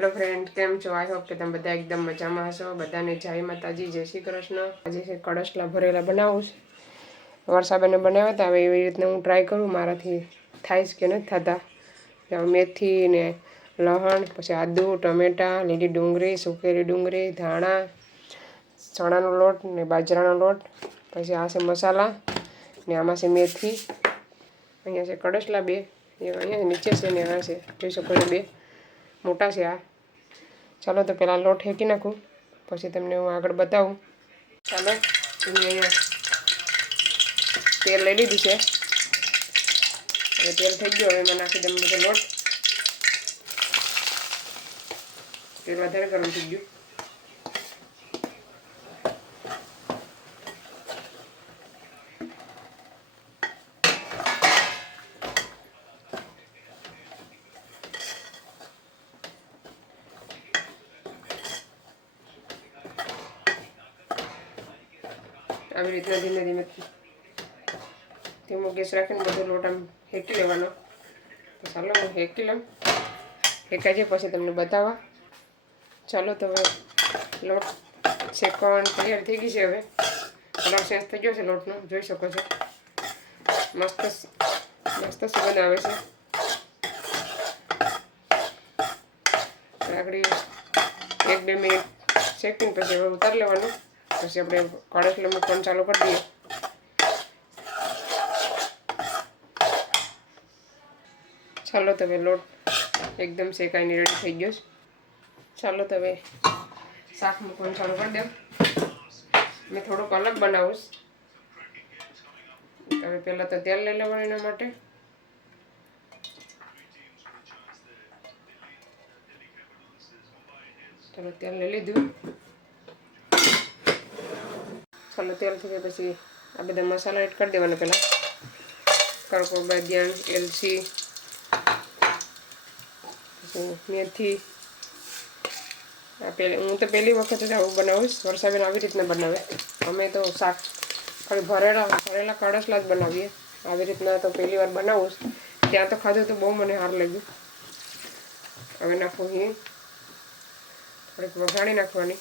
Hello friend કેમ છો? I hope કે તમે બધા એકદમ મજામાં હશો. બધાને જય માતાજી, જય શ્રી કૃષ્ણ. આજે છે કળશલા ભરેલા બનાવું છે. વરસાદને બનાવ્યા હતા, હવે એવી રીતના હું ટ્રાય કરું. મારાથી થાય છે કે નથી થતા. મેથી ને લહણ, પછી આદુ, ટમેટાં, લીલી ડુંગળી, સુકેલી ડુંગળી, ધાણા, ચણાનો લોટ ને બાજરાનો લોટ, પછી આ છે મસાલા ને આમાં છે મેથી. અહીંયા છે કડસલા બે. અહીંયા નીચે છે ને આ છે. જોઈ શકો છો બે. મોટા છે આ. ચાલો તો પહેલાં લોટ હેકી નાખું, પછી તમને હું આગળ બતાવું. ચાલો તમે અહીંયા તેલ લઈ લીધું છે. હવે તેલ થઈ ગયું, હવે એમાં નાખી દઉં બધો લોટ. તેલ વધારે ગરમ થઈ ગયું. આવી રીતના ધીમે ધીમે ધીમો ગેસ રાખીને બધો લોટ આમ હેકી લેવાનો. તો ચાલો હું હેકી લઉં. હેકાજે પછી તમને બતાવવા. ચાલો તો હવે લોટ શેકવાનું તૈયાર થઈ ગઈ છે હવે. કલર ચેન્જ થઈ ગયો છે લોટનો, જોઈ શકો છો. મસ્ત મસ્ત સુગંધ આવે છે. આગળ એક બે મિનિટ શેકીને પછી હવે ઉતારી લેવાનું. પછી આપણે કડક મૂકવાનું ચાલુ કરી દઈએ. ચાલો તમે લોટ એકદમ શેકાઈને રેડી થઈ ગયો છે. ચાલો તમે શાક મૂકવાનું ચાલુ કરી દો મેં થોડુંક અલગ બનાવું હવે પહેલાં તો તેલ લઈ લેવાનું એના માટે. ચાલો તેલ લઈ લીધું. ચાલો તેલ થઈ ગયા પછી આ બધા મસાલા એડ કરી દેવાના પહેલાં. કડકો બાદિયાન એલચી, પછી મેથી. આ પહેલી, હું તો પહેલી વખત જ આવું બનાવીશ. વર્ષાબેન આવી રીતના બનાવે. અમે તો શાક, ખાલી ભરેલા ભરેલા કડસલા જ બનાવીએ. આવી રીતના તો પહેલી વાર બનાવું ત્યાં તો ખાધું તો બહુ મને સારું લાગ્યું. હવે નાખું હિંગ. થોડીક વઘાણી નાખવાની.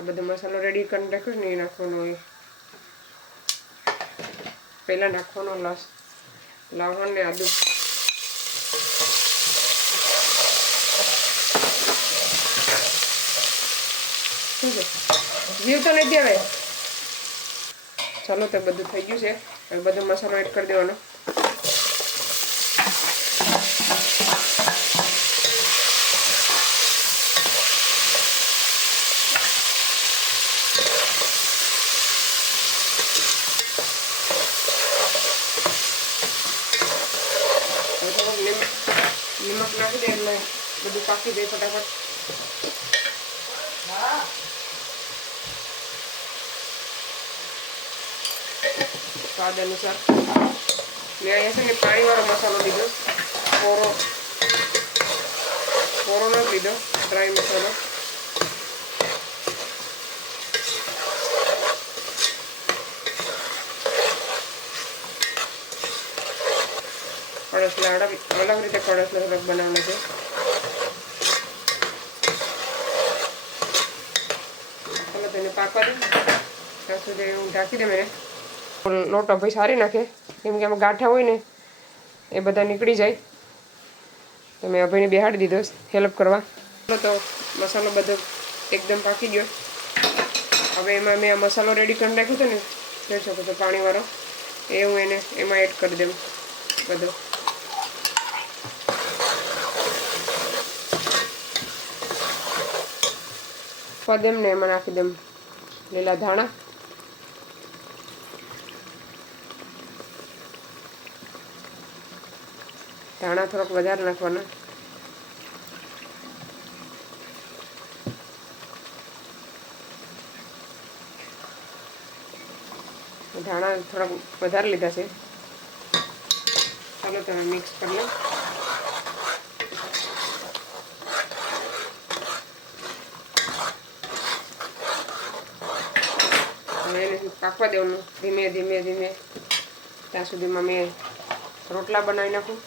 આ બધો મસાલો રેડી કરીને રાખ્યો ને એ નાખવાનો એ પહેલાં નાખવાનો લસ લવણ ને આદુ. જીવ તો નથી હવે. ચાલો તો બધું થઈ ગયું છે. હવે બધો મસાલો એડ કરી દેવાનો હવે થોડુંક નિમક નિમક નાખી દે એટલે બધું પાકી જાય ફટાફટ સ્વાદ અનુસાર મેં અહીંયા છે ને પાણીવાળો મસાલો લીધો કોરો કોરો નથી લીધો ડ્રાય મસાલો કળશલા અલગ રીતે કળશલા અલગ બનાવવાનો છે ચાલો તેને પાકવા ત્યાં સુધી હું ઢાંકી દે મેં. લોટો ભાઈ સારી નાખે. કેમ કે આમાં ગાંઠા હોય ને, એ બધા નીકળી જાય. તો મેં અભયને બેહાડી દીધો, હેલ્પ કરવા. તો મસાલો બધો એકદમ પાકી ગયો. હવે એમાં મેં આ મસાલો રેડી કરી નાખ્યો હતો ને, જોઈ શકો છો પાણીવાળો. એ હું એને, એમાં એડ કરી દઉં બધો. પદ એમને એમાં નાખી દઉં લીલા ધાણા. ધાણા થોડોક વધારે નાખવાના. ધાણા થોડાક વધારે લીધા છે. ચાલો તમે મિક્સ કરી લો પાકવા દેવાનું ધીમે ધીમે ધીમે ત્યાં સુધીમાં મેં રોટલા બનાવી નાખું.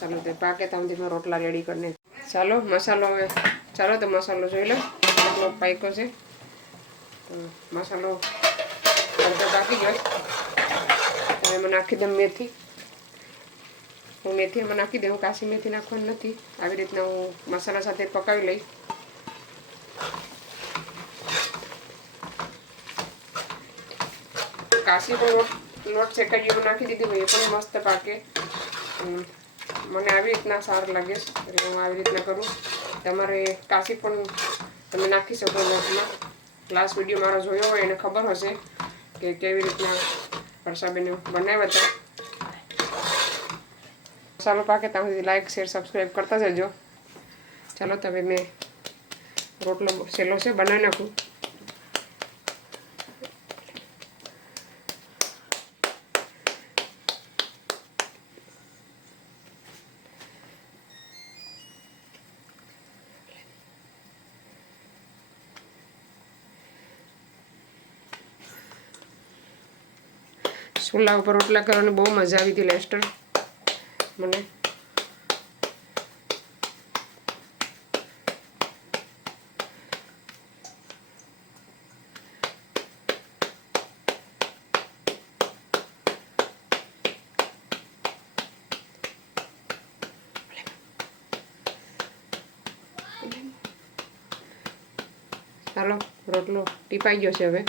ચાલો, તે પાકે ત્યાં સુધીમાં રોટલા રેડી કરીને. ચાલો, મસાલો હવે, ચાલો તો મસાલો જોઈ લો. કેટલો પાક્યો છે. મસાલો અડધો પાકી ગયો. હવે એમાં નાખી દઉં મેથી. હું મેથી એમાં નાખી દઉં, કાશી મેથી નાખવાની નથી. આવી રીતના હું મસાલા સાથે પકાવી લઈ કાશી પણ લોટ શેકાઈ નાખી દીધી હોય, એ પણ મસ્ત પાકે. મને આવી રીતના સાર લાગે એટલે હું આવી રીતના કરું. તમારે કાશી પણ તમે નાખી શકો લોટમાં લાસ્ટ વીડિયો મારો જોયો હોય, એને ખબર હશે કે કેવી રીતના વર્ષાબેને બનાવ્યા હતા. મસાલો પાકે, ત્યાં સુધી લાઈક શેર સબસ્ક્રાઈબ કરતા જજો. ચાલો તમે મેં રોટલો સેલો છે, બનાવી નાખું. ચૂલા ઉપર રોટલા કરવાની બહુ મજા આવી હતી લેસ્ટર. મને. ચાલો, રોટલો ટીપાઈ ગયો છે હવે.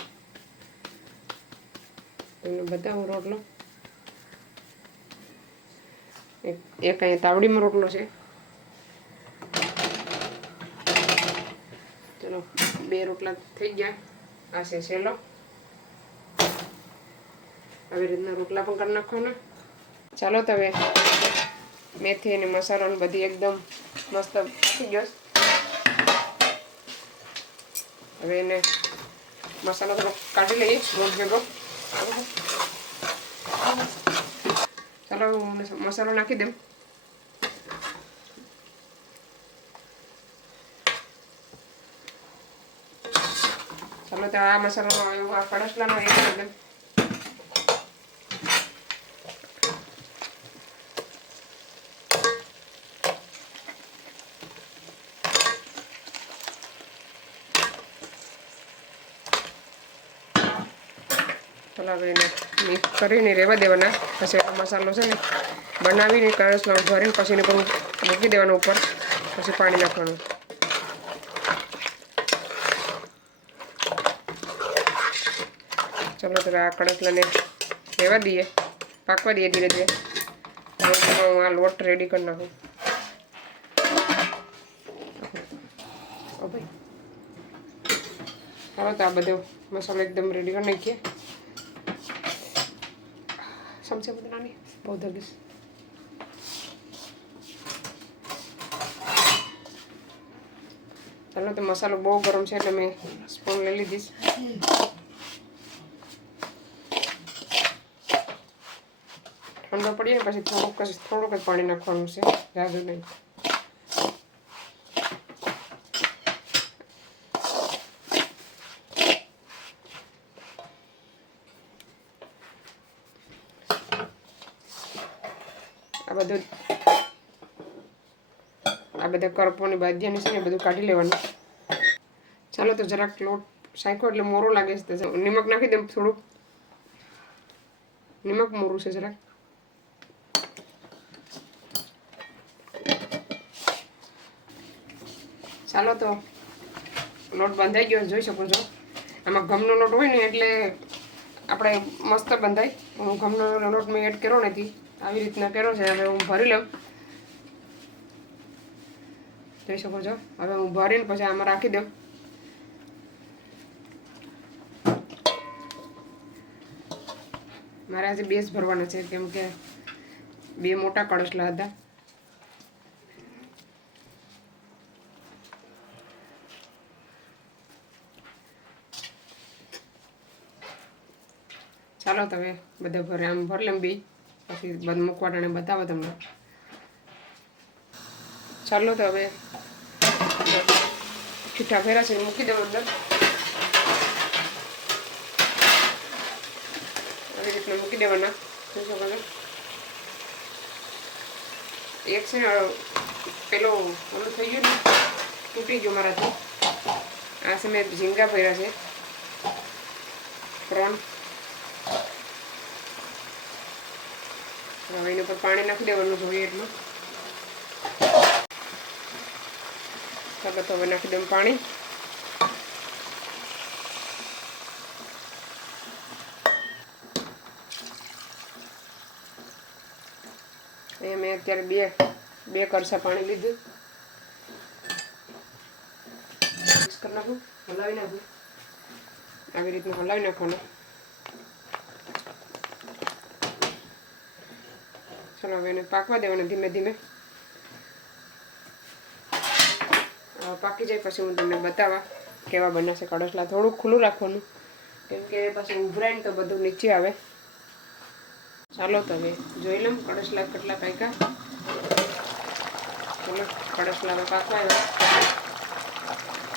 તમને બતાવું રોટલો. એક અહીંયા તાવડીમાં રોટલો છે. ચલો, બે રોટલા થઈ ગયા. આ છે સેલો. આવી રીતના રોટલા પણ કરી નાખવાના. ચાલો તો હવે મેથી અને મસાલો બધી એકદમ મસ્ત થઈ ગયો. હવે એને મસાલો થોડો કાઢી લઈએ. રોટ ભેગો. ચાલો મસાલો નાખી દઉં ચાલો તો આ મસાલો એવું આ કડસલાનો એ કરી દઉં ચાલો હવે એને મિક્સ કરીને રહેવા દેવાના. પછી આ મસાલો છે ને બનાવીને કળશમાં ભરીને પછી એને પણ મૂકી દેવાનું ઉપર. પછી પાણી નાખવાનું. ચલો તો આ કડસલાને રહેવા દઈએ. પાકવા દઈએ ધીરે ધીરે. હવે તેમાં હું આ લોટ રેડી કરી નાખું. ઓ ભાઈ. ચાલો તો આ બધો મસાલો એકદમ રેડી કરી નાખીએ. બહુ દર્દીશ ચાલો તો મસાલો બહુ ગરમ છે એટલે મેં સ્પૂન લઈ લીધીશ ઠંડો પડીએ ને પછી થોડુંક જ થોડુંક જ પાણી નાખવાનું છે જાજુ નહીં આ બધું આ બધા કરપોની બાદિયાની છે ને બધું કાઢી લેવાનું. ચાલો તો જરાક લોટ સાંખો એટલે મોરો લાગે છે. નિમક નાખી દઉં થોડુંક. નિમક મોરું છે જરાક. ચાલો તો લોટ બંધાઈ ગયો, જોઈ શકો છો. આમાં ઘઉંનો લોટ હોય ને એટલે આપણે મસ્ત બંધાય. હું ઘઉંનો લોટ મેં એડ કર્યો નથી. આવી રીતના કર્યો છે, હવે હું ભરી લઉં. જોઈ શકો છો. હવે હું ભરીને પછી આમાં રાખી દઉં. મારે આજે બેસ ભરવાનો છે, કેમ કે બે મોટા કળશલા હતા. ચાલો તમે બધા ભરે, આમ ભર લેમ બી. પછી બંધ મૂકવાટાને બતાવો તમને. ચાલો તો હવે ઠીઠા ફેરા છે, મૂકી દઉં અંદર. આવી રીતના મૂકી દેવાના. જોઈ શકો છો એક છે ને પેલો ઓલું થઈ ગયું ને, તૂટી ગયું મારાથી. આ છે મેં ઝીંગા ભર્યા છે. પ્રોન હવે ઉપર પાણી નાખી દેવાનું જોઈએ એટલું. ચાલો તો હવે નાખી દઉં પાણી. એ મેં અત્યારે બે બે કરસા પાણી લીધું. મિક્સ કરી નાખું, હલાવી નાખું. આવી રીતનું હલાવી નાખવાનું. ચલો હવે એને પાકવા દેવાના ધીમે ધીમે પાકી જાય પછી હું તમને બતાવવા કેવા બનાવશે કડસલા થોડું ખુલ્લું રાખવાનું કેમ કે પછી ઉભરાય ને તો બધું નીચે આવે ચાલો તો હવે જોઈ લઉં કડસલા કેટલા પાક્યા ચાલો કડસલા હવે પાકવા આવ્યા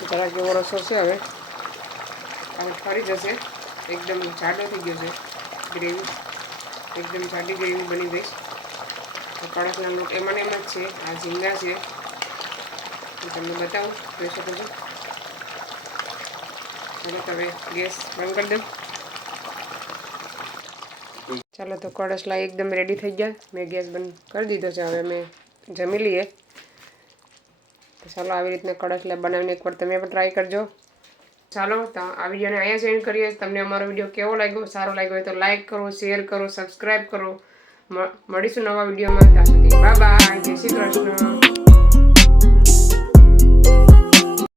જરા કેવો રસો છે હવે હવે ફરી જશે એકદમ જાડો થઈ ગયો છે ગ્રેવી એકદમ જાડી ગ્રેવી બની ગઈ તો કડકના લોટ એમાં એમ જ છે. આ ઝીંગા છે. હું તમને બતાવું. જોઈ શકો છો. ચાલો તમે ગેસ બંધ કરી દઉં. ચાલો તો કડસલા એકદમ રેડી થઈ ગયા. મેં ગેસ બંધ કરી દીધો છે. હવે મેં જમી લઈએ. ચાલો આવી રીતના કડસલા બનાવીને એકવાર તમે પણ ટ્રાય કરજો. ચાલો તો આ વિડીયોને અહીંયા જ એન્ડ કરીએ. તમને અમારો વીડિયો કેવો લાગ્યો? સારો લાગ્યો હોય તો લાઈક કરો શેર કરો સબસ્ક્રાઈબ કરો. મળીશું નવા વિડીયોમાં. ત્યાં સુધી. Bye bye. જય શ્રી કૃષ્ણ.